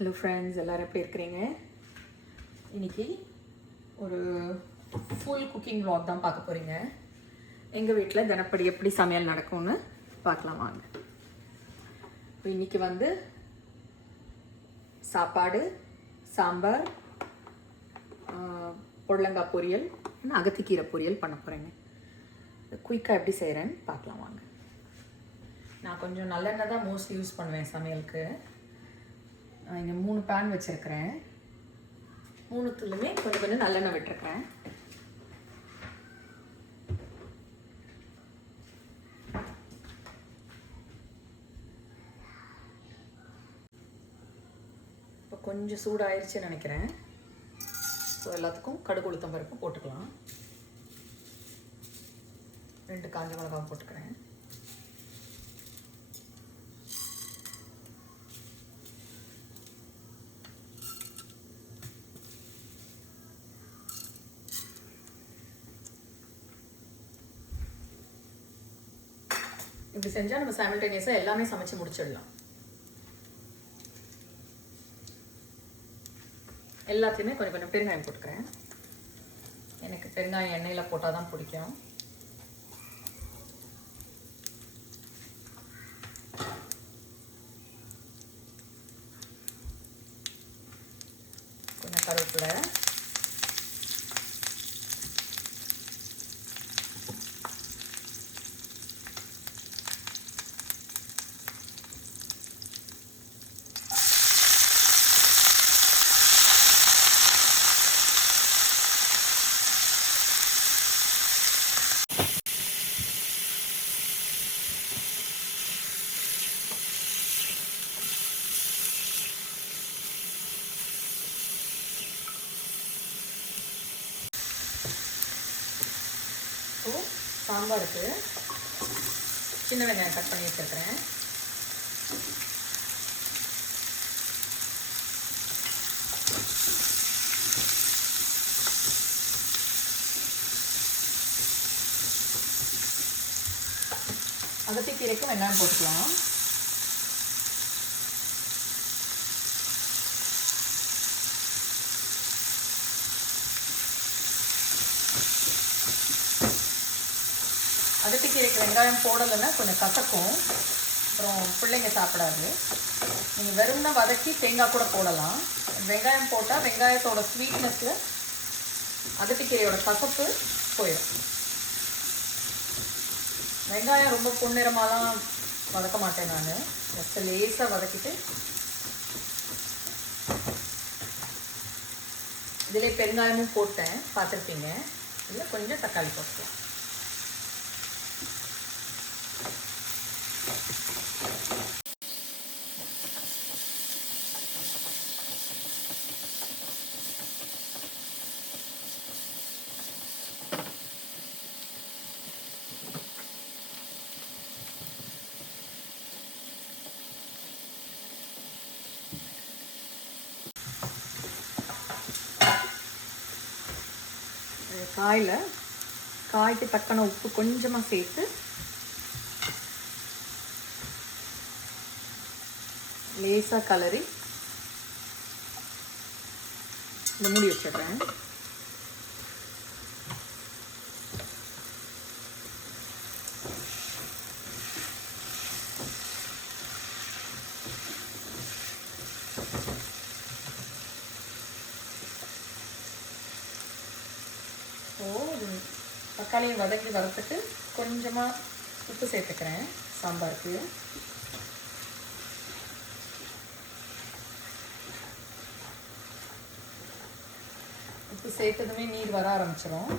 Hello friends, எல்லோரும் எப்படி இருக்கிறீங்க? இன்றைக்கி ஒரு ஃபுல் குக்கிங் vlog தான் பார்க்க போகிறீங்க. எங்கள் வீட்டில் தினப்படி எப்படி சமையல் நடக்கும்னு பார்க்கலாம் வாங்க. இப்போ இன்றைக்கி சாப்பாடு, சாம்பார், புடலங்காய் பொரியல், அகத்திக்கீரை பொரியல் பண்ண போகிறேங்க. குயிக்காக எப்படி செய்கிறேன்னு பார்க்கலாம் வாங்க. நான் கொஞ்சம் நல்லெண்ணெய் தான் மோஸ்ட்லி யூஸ் பண்ணுவேன் சமையலுக்கு. இங்கே 3 பேன் வச்சுருக்கிறேன். 3த்துலையுமே கொஞ்சம் நல்லெண்ணெய் விட்டுருக்கிறேன். இப்போ கொஞ்சம் சூடாயிருச்சுன்னு நினைக்கிறேன். ஸோ எல்லாத்துக்கும் கடுகு உளுத்தம் பருப்பு போட்டுக்கலாம். 2 காஞ்ச மிளகாய் போட்டுக்கிறேன். இப்படி செஞ்சால் நம்ம சைமல்டேனியஸாக எல்லாமே சமைச்சு முடிச்சிடலாம். எல்லாத்தையுமே கொஞ்சம் கொஞ்சம் பெருங்காயம் போட்டுக்கிறேன். எனக்கு பெருங்காயம் எண்ணெயில் போட்டால் தான் பிடிக்கும். கொஞ்சம் கருவேப்பிலை, சாம்பாருக்கு சின்ன வெங்காயம் கட் பண்ணி வச்சுருக்கிறேன். அகத்திக்கீரைக்கும் வெங்காயம் போட்டுக்கலாம். அகத்திக்கீரைக்கு வெங்காயம் போடலைன்னா கொஞ்சம் கசக்கும், அப்புறம் பிள்ளைங்க சாப்பிடாது. நீங்கள் வெறும்னா வதக்கி தேங்காய் கூட போடலாம். வெங்காயம் போட்டால் வெங்காயத்தோட ஸ்வீட்னஸில் அகத்திக்கீரையோட கசப்பு போயிடும். வெங்காயம் ரொம்ப பொன்னிறமாலாம் வதக்க மாட்டேன் நான். ஜஸ்ட் லேசாக வதக்கிட்டு இதிலே பெருங்காயமும் போட்டேன், பார்த்துருப்பீங்க. இதில் கொஞ்சம் தக்காளி போட்டுக்கலாம். காய்க்கு தக்கன உப்பு கொஞ்சமாக சேர்த்து லேசாக கலரி இந்த மூடி வச்சிடுறேன். தக்காளியை வதக்கி வறுத்துட்டு கொஞ்சமாக உப்பு சேர்த்துக்கிறேன் சாம்பாருக்கு. உப்பு சேர்த்ததுமே நீர் வர ஆரம்பிச்சிடும்.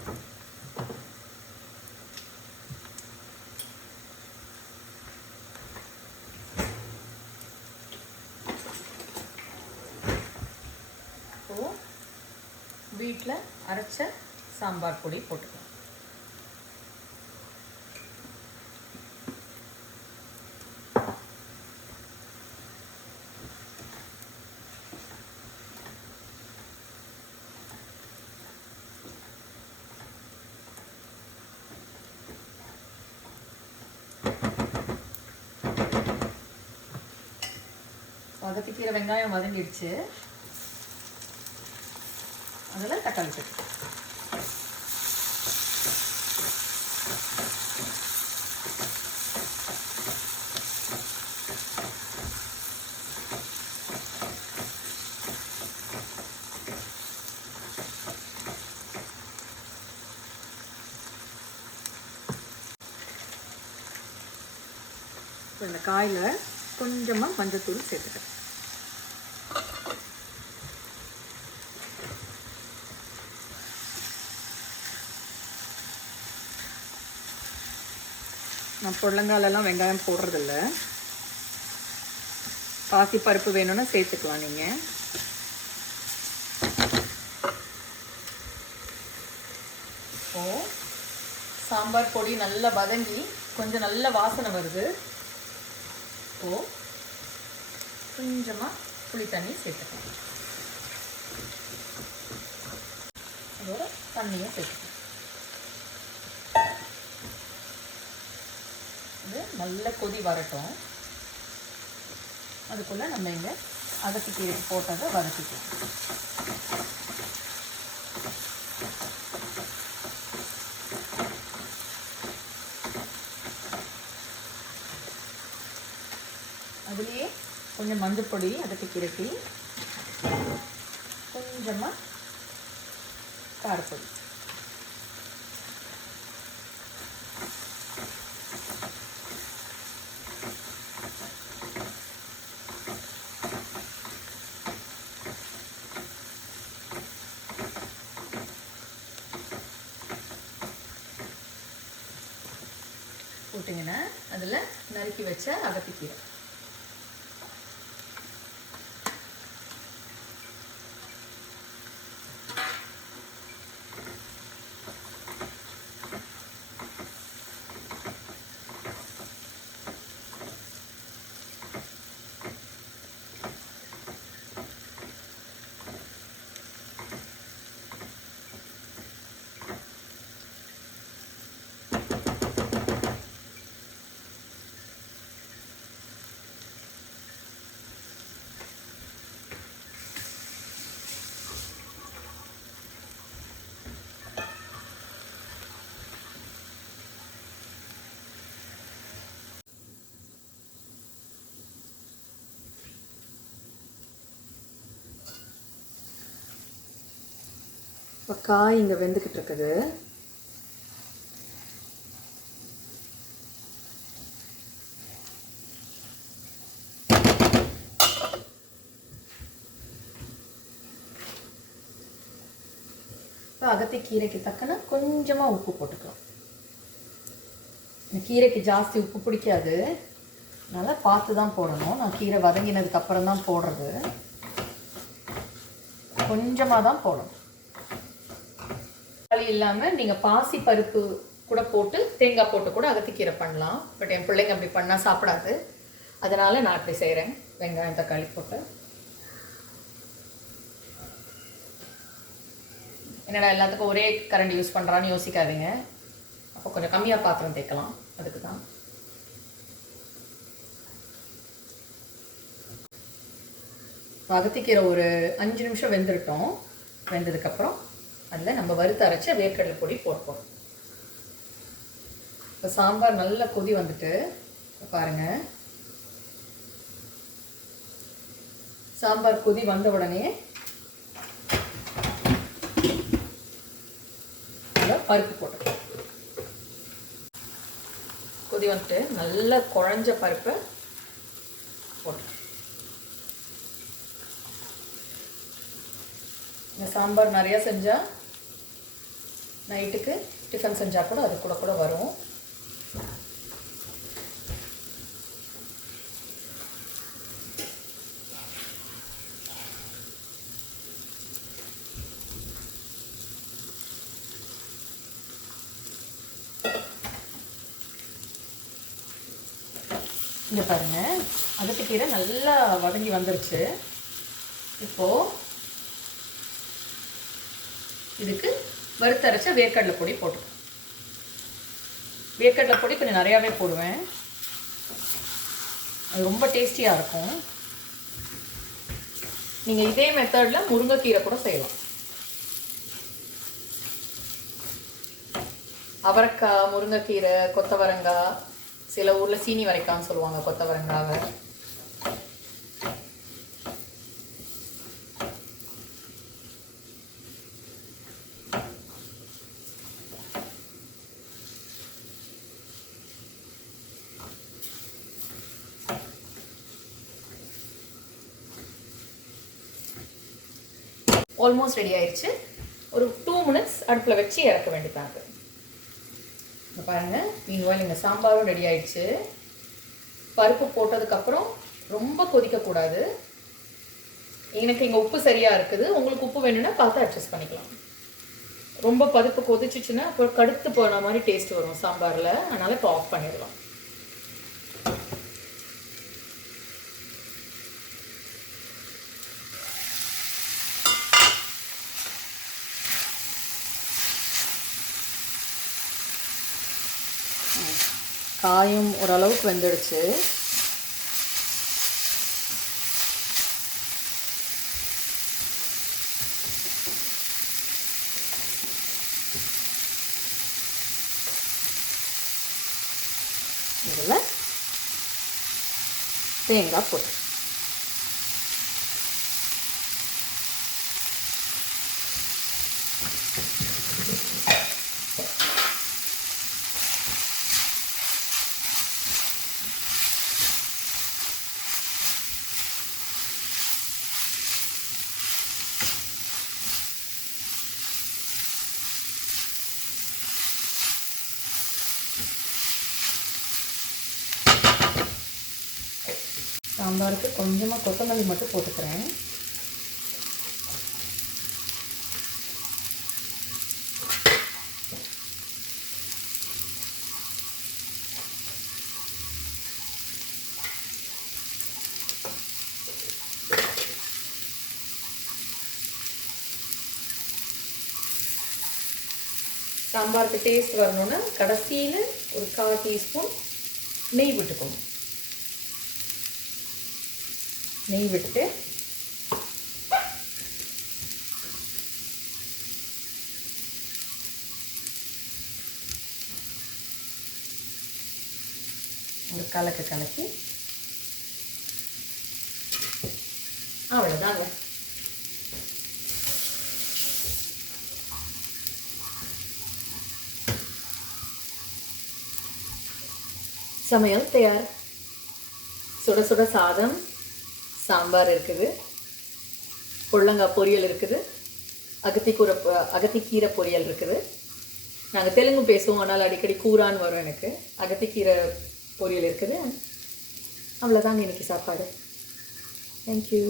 இப்போது வீட்டில் அரைச்ச சாம்பார் பொடி போட்டுக்கலாம். அகத்திக்கீரை வெங்காயம் வதங்கிடுச்சு. அதில் தக்காளி சட்னி. இந்த காயில் கொஞ்சமாக மஞ்சத்தூள் சேர்த்துக்கிறேன். நான் புடலங்காலெல்லாம் வெங்காயம் போடுறதில்ல. பாசிப்பருப்பு வேணும்னா சேர்த்துக்கலாம் நீங்கள். இப்போது சாம்பார் பொடி நல்லா வதங்கி கொஞ்சம் நல்ல வாசனை வருது. இப்போது கொஞ்சமாக புளி தண்ணி சேர்த்துக்கலாம். அதோட தண்ணியை சேர்த்துக்கலாம். இது நல்ல கொதி வரட்டும். அதுக்குள்ளே நம்ம இங்கே அகத்திக்கீரை போட்டதை வதக்கிக்கலாம். அதுலேயே கொஞ்சம் மஞ்சள் பொடி அகத்திக்கீரைக்கு, கொஞ்சமாக காரப்பொடி, போட்டிங்கன்னா அதில் நறுக்கி வச்ச அகத்திக்கீரை. இப்போ காய் இங்கே வெந்துக்கிட்டு இருக்குது. இப்போ அகத்திக்கீரைக்கு தக்கன கொஞ்சமாக உப்பு போட்டுக்கலாம். இந்த கீரைக்கு ஜாஸ்தி உப்பு பிடிக்காது, நல்லா பார்த்து தான் போடணும். நான் கீரை வதங்கினதுக்கப்புறம் தான் போடுறது. கொஞ்சமாக தான் போடணும். தக்காளி இல்லாமல் நீங்கள் பாசி பருப்பு கூட போட்டு தேங்காய் போட்டு கூட அகத்திக்கீரை பண்ணலாம். பட் என் பிள்ளைங்க அப்படி பண்ணால் சாப்பிடாது. அதனால் நான் அப்படி செய்கிறேன், வெங்காயம் தக்காளி போட்டு. என்னடா எல்லாத்துக்கும் ஒரே கரண்டி யூஸ் பண்ணுறான்னு யோசிக்காதீங்க. அப்போ கொஞ்சம் கம்மியாக பாத்திரம் தேய்க்கலாம், அதுக்கு தான். அகத்திக்கீரை ஒரு 5 நிமிஷம் வெந்துருட்டோம். வெந்ததுக்கப்புறம் அதில் நம்ம வறுத்து அரைச்ச வேர்க்கடலை பொடி போட்டுப்போம். இப்போ சாம்பார் நல்லா கொதி வந்துட்டு பாருங்கள். சாம்பார் கொதி வந்த உடனே பருப்பு போட்டு கொதி வந்துட்டு நல்லா குழஞ்ச பருப்பை போட்டு. இந்த சாம்பார் நிறையா செஞ்சால் நைட்டுக்கு டிஃபன் செஞ்சால் கூட அது கூட கூட வரும். இங்கே பாருங்கள், அகத்திக்கீரை நல்லா வதங்கி வந்துருச்சு. இப்போது இதுக்கு வறுத்தரைச்ச வேர்க்கடலை பொடி போட்டுக்கணும். வேர்க்கடலை பொடி கொஞ்சம் நிறையாவே போடுவேன், அது ரொம்ப டேஸ்டியாக இருக்கும். நீங்கள் இதே மெத்தடில் முருங்கைக்கீரை கூட செய்யலாம். அவரைக்காய், முருங்கைக்கீரை, கொத்தவரங்காய், சில ஊரில் சீனி வரைக்கான்னு சொல்லுவாங்க கொத்தவரங்காவை. ஆல்மோஸ்ட் ரெடி ஆயிடுச்சு. ஒரு 2 minutes அடுப்பில் வச்சு இறக்க வேண்டியதாங்க. இப்போ பாருங்கள், மீன்வாயில் இந்த சாம்பாரும் ரெடி ஆயிடுச்சு. பருப்பு போட்டதுக்கப்புறம் ரொம்ப கொதிக்கக்கூடாது. எனக்கு இங்கே உப்பு சரியாக இருக்குது. உங்களுக்கு உப்பு வேணும்னா பார்த்து அட்ஜஸ்ட் பண்ணிக்கலாம். ரொம்ப பருப்பு கொதிச்சிச்சுன்னா அப்புறம் கடுத்து போன மாதிரி டேஸ்ட் வரும் சாம்பாரில். அதனால் இப்போ ஆஃப் பண்ணிடலாம். காயும் ஓரளவுக்கு வெந்துடுச்சு. இதில் தேங்காய் போட்டு சாம்பாருக்கு கொஞ்சமாக கொத்தமல்லி மட்டும் போட்டுக்கிறேன். சாம்பாருக்கு டேஸ்ட் வரணுன்னா கடைசியில் ஒரு 1/4 டீஸ்பூன் நெய் விட்டுக்கோங்க. நெய் விட்டு ஒரு கலக்கி அவ்வளோதாங்க. சமையல் தயார். சுட சுட சாதம், சாம்பார் இருக்குது, பொள்ளங்காய் பொரியல் இருக்குது, அகத்திக்கீரை பொரியல் இருக்குது. நாங்கள் தெலுங்கு பேசுவோம், ஆனால் அடிக்கடி கூரான்னு வரும் எனக்கு. அகத்திக்கீரை பொரியல் இருக்குது. அவ்வளோதாங்க இன்றைக்கி சாப்பாடு. தேங்க்யூ.